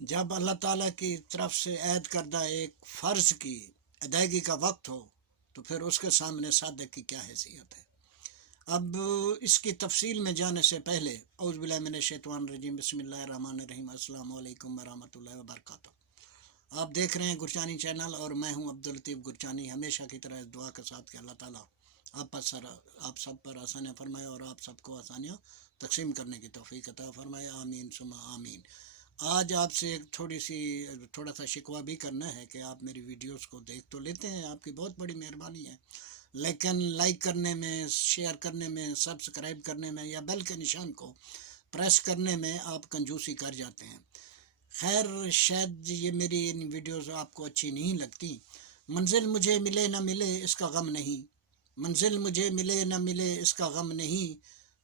जब अल्लाह ताला की तरफ से ऐद करदा एक फ़र्ज़ की अदायगी का वक्त हो तो फिर उसके सामने सादक की क्या हैसियत है। अब इसकी तफसील में जाने से पहले औज़ु बिल्लाहि मिनश शैतानिर रजीम बिस्मिल्लाहिर रहमानिर रहीम अस्सलामु अलैकुम व रहमतुल्लाहि व बरकातहू। आप देख रहे हैं गुरचानी चैनल और मैं हूं अब्दुल लतीफ़ गुरचानी। हमेशा की तरह इस दुआ के साथ कि अल्लाह ताला आप सब पर आसानियाँ फरमाए और आप सबको आसानियाँ तकसीम करने की तौफीक अता फरमाए। आमीन सुम्मा आमीन। आज आपसे एक थोड़ा सा शिकवा भी करना है कि आप मेरी वीडियोस को देख तो लेते हैं, आपकी बहुत बड़ी मेहरबानी है, लेकिन लाइक करने में, शेयर करने में, सब्सक्राइब करने में या बेल के निशान को प्रेस करने में आप कंजूसी कर जाते हैं। खैर, शायद ये मेरी इन वीडियोस आपको अच्छी नहीं लगती। मंजिल मुझे मिले न मिले इसका गम नहीं, मंजिल मुझे मिले न मिले इसका गम नहीं,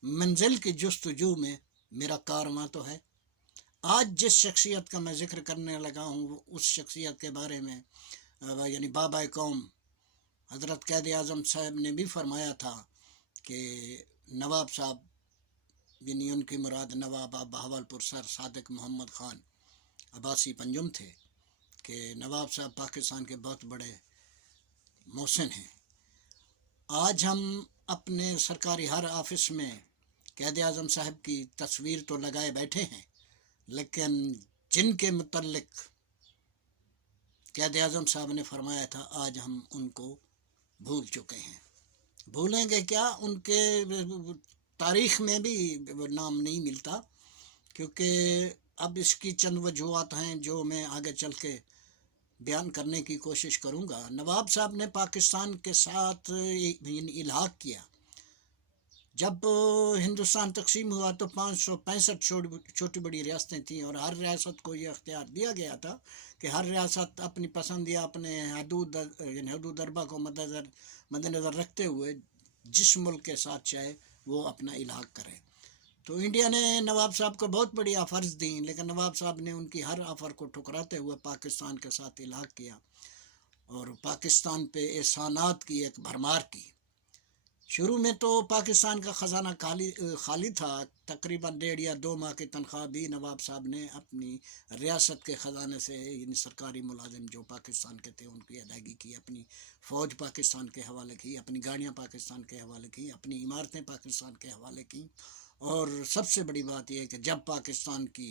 मंजिल की जुस्तजू में मेरा कारवां तो है। आज जिस शख्सियत का मैं ज़िक्र करने लगा हूँ उस शख्सियत के बारे में यानी बाबा कौम हज़रत क़ायद आज़म साहब ने भी फरमाया था कि नवाब साहब, यानी उनकी मुराद नवाब बहावलपुर सर सादिक मोहम्मद ख़ान अब्बासी पंजुम थे, कि नवाब साहब पाकिस्तान के बहुत बड़े मोहसिन हैं। आज हम अपने सरकारी हर ऑफिस में क़ायद आज़म साहब की तस्वीर तो लगाए बैठे हैं, लेकिन जिनके मुतल्लिक क़ायद आज़म साहब ने फरमाया था आज हम उनको भूल चुके हैं। भूलेंगे क्या, उनके तारीख़ में भी नाम नहीं मिलता, क्योंकि अब इसकी चंद वजूहात हैं जो मैं आगे चल के बयान करने की कोशिश करूँगा। नवाब साहब ने पाकिस्तान के साथ इल्हाक़ किया। जब हिंदुस्तान तकसीम हुआ तो 565 छोटी बड़ी रियासतें थीं और हर रियासत को ये अख्तियार दिया गया था कि हर रियासत अपनी पसंद या अपने हदूद अरबा को मद्देनज़र रखते हुए जिस मुल्क के साथ चाहे वो अपना इल्हाक़ करे। तो इंडिया ने नवाब साहब को बहुत बड़ी ऑफ़र्स दी, लेकिन नवाब साहब ने उनकी हर ऑफ़र को ठुकराते हुए पाकिस्तान के साथ इल्हाक़ किया और पाकिस्तान पे एहसानात की एक भरमार की। शुरू में तो पाकिस्तान का ख़जाना खाली था। तकरीबन 1.5 या 2 माह की तनख्वाह भी नवाब साहब ने अपनी रियासत के ख़जाने से, यानी सरकारी मुलाजिम जो पाकिस्तान के थे उनकी अदायगी की, अपनी फ़ौज पाकिस्तान के हवाले की, अपनी गाड़ियाँ पाकिस्तान के हवाले की, अपनी इमारतें पाकिस्तान के हवाले की। और सबसे बड़ी बात यह है कि जब पाकिस्तान की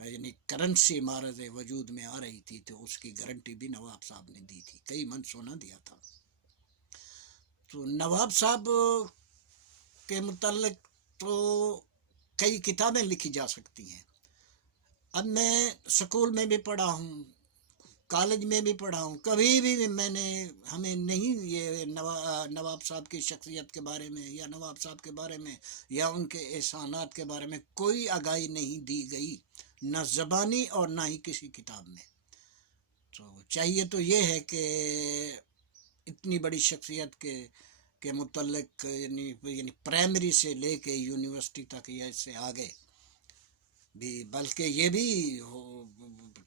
यानी करेंसी मारज़ वजूद में आ रही थी तो उसकी गारंटी भी नवाब साहब ने दी थी, कई मन सोना दिया था। तो नवाब साहब के मुतल्लिक तो कई किताबें लिखी जा सकती हैं। अब मैं स्कूल में भी पढ़ा हूँ, कॉलेज में भी पढ़ा हूँ, कभी भी हमें नहीं ये नवाब साहब की शख्सियत के बारे में या नवाब साहब के बारे में या उनके एहसानात के बारे में कोई आगाही नहीं दी गई, न ज़बानी और ना ही किसी किताब में। तो चाहिए तो ये है कि इतनी बड़ी शख्सियत के मुतल्लिक यानी प्राइमरी से लेके यूनिवर्सिटी तक या इससे आगे भी, बल्कि ये भी हो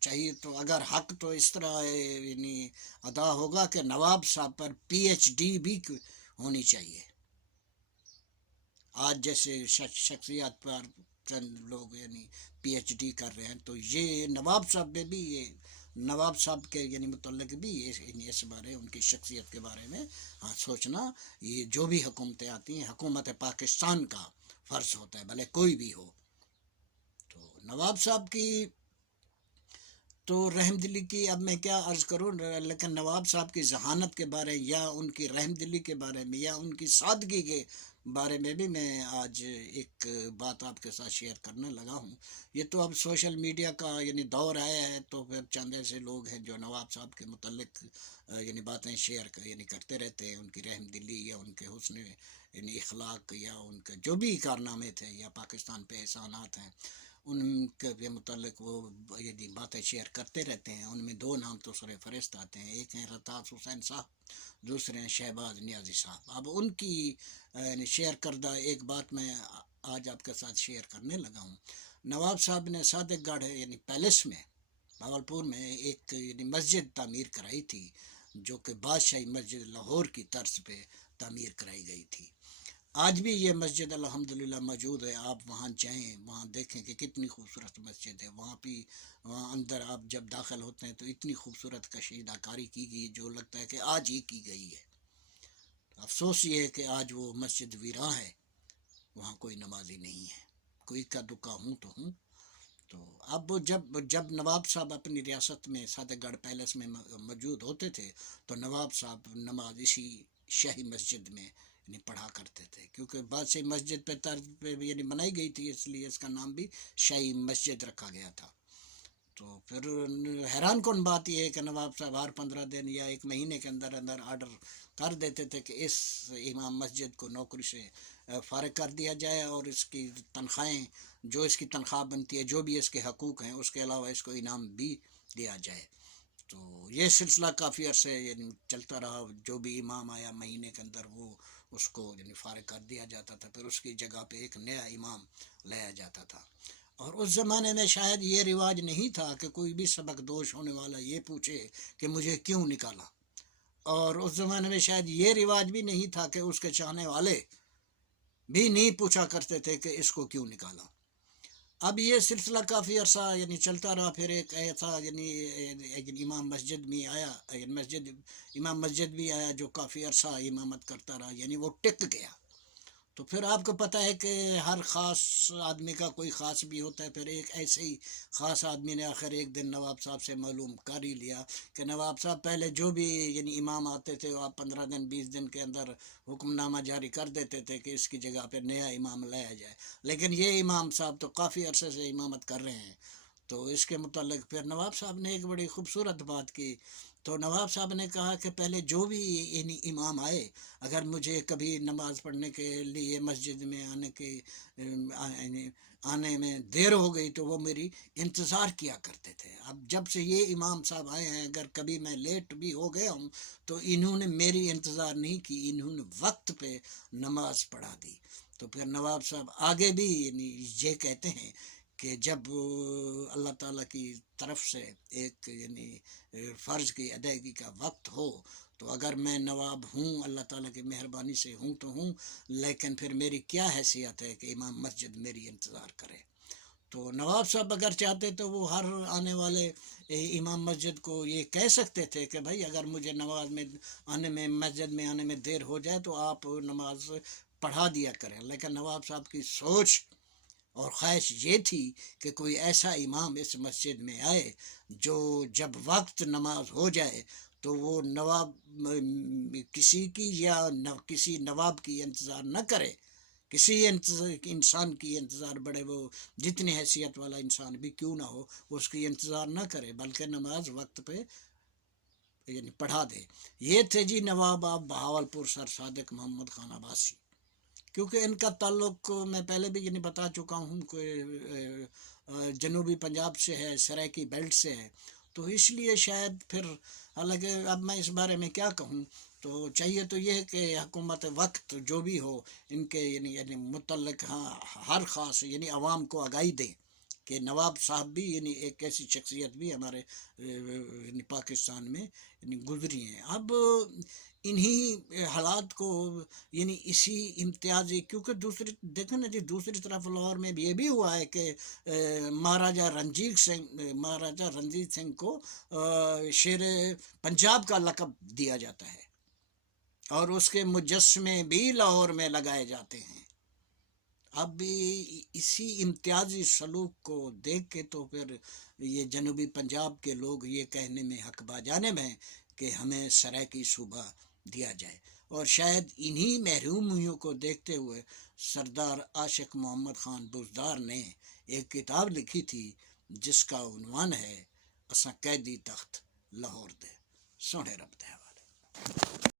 चाहिए तो अगर हक तो इस तरह यानी अदा होगा कि नवाब साहब पर PhD भी होनी चाहिए। आज जैसे शख्सियत पर चंद लोग यानी PhD कर रहे हैं, तो ये नवाब साहब में भी, ये नवाब साहब के यानी मुतल्लिक भी इस बारे, उनकी शख्सियत के बारे में सोचना, ये जो भी हुकूमतें आती हैं, हुकूमत पाकिस्तान का फ़र्ज़ होता है, भले कोई भी हो। तो नवाब साहब की तो रहमदिली की अब मैं क्या अर्ज़ करूँ, लेकिन नवाब साहब की जहानत के बारे या उनकी रहमदिली के बारे में या उनकी सादगी के बारे में भी मैं आज एक बात आपके साथ शेयर करने लगा हूँ। ये तो अब सोशल मीडिया का यानी दौर आया है, तो फिर चंद ऐसे लोग हैं जो नवाब साहब के मुतल्लिक यानी बातें शेयर यानी करते रहते हैं, उनकी रहमदिली या उनके हुस्न यानी इखलाक या उनके जो भी कारनामे थे या पाकिस्तान पे एहसानात हैं उनके मुतल्लिक वो यदि बातें शेयर करते रहते हैं। उनमें 2 नाम तो सर फहरिस्त आते हैं, एक हैं रतास हुसैन साहब, दूसरे हैं शहबाज नियाज़ी साहब। अब उनकी शेयर करदा एक बात मैं आज आपके साथ शेयर करने लगा हूँ। नवाब साहब ने सादिक गढ़ यानी पैलेस में भावलपुर में एक यानी मस्जिद तामीर कराई थी, जो कि बादशाही मस्जिद लाहौर की तर्ज पे तामीर कराई गई थी। آج بھی یہ مسجد الحمدللہ موجود ہے. آپ وہاں جائیں، وہاں دیکھیں کہ کتنی خوبصورت مسجد ہے. وہاں اندر آپ جب داخل ہوتے ہیں تو اتنی خوبصورت کشیدہ کاری کی گئی جو لگتا ہے کہ آج ہی کی گئی ہے. افسوس یہ ہے کہ آج وہ مسجد ویراں ہے، وہاں کوئی نمازی نہیں ہے. کوئی کا دکا ہوں تو ہوں. تو اب جب نواب صاحب اپنی ریاست میں سادہ گڑھ پیلس میں موجود ہوتے تھے تو نواب صاحب نماز اسی شاہی مسجد میں پڑھا کرتے تھے، کیونکہ بادشاہی مسجد پہ طرز پہ بنائی گئی تھی، اس لیے اس کا نام بھی شاہی مسجد رکھا گیا تھا. تو پھر حیران کن بات یہ ہے کہ نواب صاحب ہر 15 دن یا ایک مہینے کے اندر اندر آرڈر کر دیتے تھے کہ اس امام مسجد کو نوکری سے فارغ کر دیا جائے، اور اس کی تنخواہیں، جو اس کی تنخواہ بنتی ہے، جو بھی اس کے حقوق ہیں، اس کے علاوہ اس کو انعام بھی دیا جائے. تو یہ سلسلہ کافی عرصے چلتا رہا. جو بھی امام آیا مہینے کے اندر وہ اس کو فارغ کر دیا جاتا تھا، پھر اس کی جگہ پہ ایک نیا امام لایا جاتا تھا. اور اس زمانے میں شاید یہ رواج نہیں تھا کہ کوئی بھی سبق دوش ہونے والا یہ پوچھے کہ مجھے کیوں نکالا. اور اس زمانے میں شاید یہ رواج بھی نہیں تھا کہ اس کے چاہنے والے بھی نہیں پوچھا کرتے تھے کہ اس کو کیوں نکالا. اب یہ سلسلہ کافی عرصہ چلتا رہا. پھر ایک ایسا امام مسجد میں آیا، امام مسجد بھی آیا جو کافی عرصہ امامت کرتا رہا، وہ ٹک گیا. تو پھر آپ کو پتہ ہے کہ ہر خاص آدمی کا کوئی خاص بھی ہوتا ہے. پھر ایک ایسے ہی خاص آدمی نے آخر ایک دن نواب صاحب سے معلوم کر ہی لیا کہ نواب صاحب پہلے جو بھی امام آتے تھے وہ آپ 15 دن 20 دن کے اندر حکم نامہ جاری کر دیتے تھے کہ اس کی جگہ پہ نیا امام لایا جائے، لیکن یہ امام صاحب تو کافی عرصے سے امامت کر رہے ہیں. تو اس کے متعلق پھر نواب صاحب نے ایک بڑی خوبصورت بات کی. تو نواب صاحب نے کہا کہ پہلے جو بھی امام آئے، اگر مجھے کبھی نماز پڑھنے کے لیے مسجد میں آنے میں دیر ہو گئی تو وہ میری انتظار کیا کرتے تھے. اب جب سے یہ امام صاحب آئے ہیں، اگر کبھی میں لیٹ بھی ہو گیا ہوں تو انہوں نے میری انتظار نہیں کی، انہوں نے وقت پہ نماز پڑھا دی. تو پھر نواب صاحب آگے بھی یہ کہتے ہیں کہ جب اللہ تعالیٰ کی طرف سے ایک فرض کی ادائیگی کا وقت ہو تو اگر میں نواب ہوں، اللہ تعالیٰ کی مہربانی سے ہوں تو ہوں، لیکن پھر میری کیا حیثیت ہے کہ امام مسجد میری انتظار کرے. تو نواب صاحب اگر چاہتے تو وہ ہر آنے والے امام مسجد کو یہ کہہ سکتے تھے کہ بھائی اگر مجھے نماز میں آنے میں مسجد میں آنے میں دیر ہو جائے تو آپ نماز پڑھا دیا کریں. لیکن نواب صاحب کی سوچ اور خواہش یہ تھی کہ کوئی ایسا امام اس مسجد میں آئے جو جب وقت نماز ہو جائے تو وہ نواب کسی کی یا کسی نواب کی انتظار نہ کرے، کسی انسان کی انتظار، بڑے وہ جتنی حیثیت والا انسان بھی کیوں نہ ہو، اس کی انتظار نہ کرے بلکہ نماز وقت پہ پڑھا دے. یہ تھے جی نواب بہاولپور سر صادق محمد خان عباسی. کیونکہ ان کا تعلق میں پہلے بھی بتا چکا ہوں کہ جنوبی پنجاب سے ہے، سرائکی بیلٹ سے ہے. تو اس لیے شاید پھر، حالانکہ اب میں اس بارے میں کیا کہوں، تو چاہیے تو یہ کہ حکومت وقت جو بھی ہو ان کے متعلق ہر خاص عوام کو آگاہی دیں کہ نواب صاحب بھی ایک ایسی شخصیت بھی ہمارے پاکستان میں گزری ہیں. اب انہی حالات کو اسی امتیازی، کیونکہ دیکھیں نا جی، دوسری طرف لاہور میں یہ بھی ہوا ہے کہ مہاراجہ رنجیت سنگھ کو شیر پنجاب کا لقب دیا جاتا ہے اور اس کے مجسمے بھی لاہور میں لگائے جاتے ہیں. اب بھی اسی امتیازی سلوک کو دیکھ کے تو پھر یہ جنوبی پنجاب کے لوگ یہ کہنے میں حق باجانب ہیں کہ ہمیں سرائکی صوبہ دیا جائے. اور شاید انہی محرومیوں کو دیکھتے ہوئے سردار عاشق محمد خان بزدار نے ایک کتاب لکھی تھی جس کا عنوان ہے اساں قیدی تخت لاہور دے. سونے رب دے حوالے.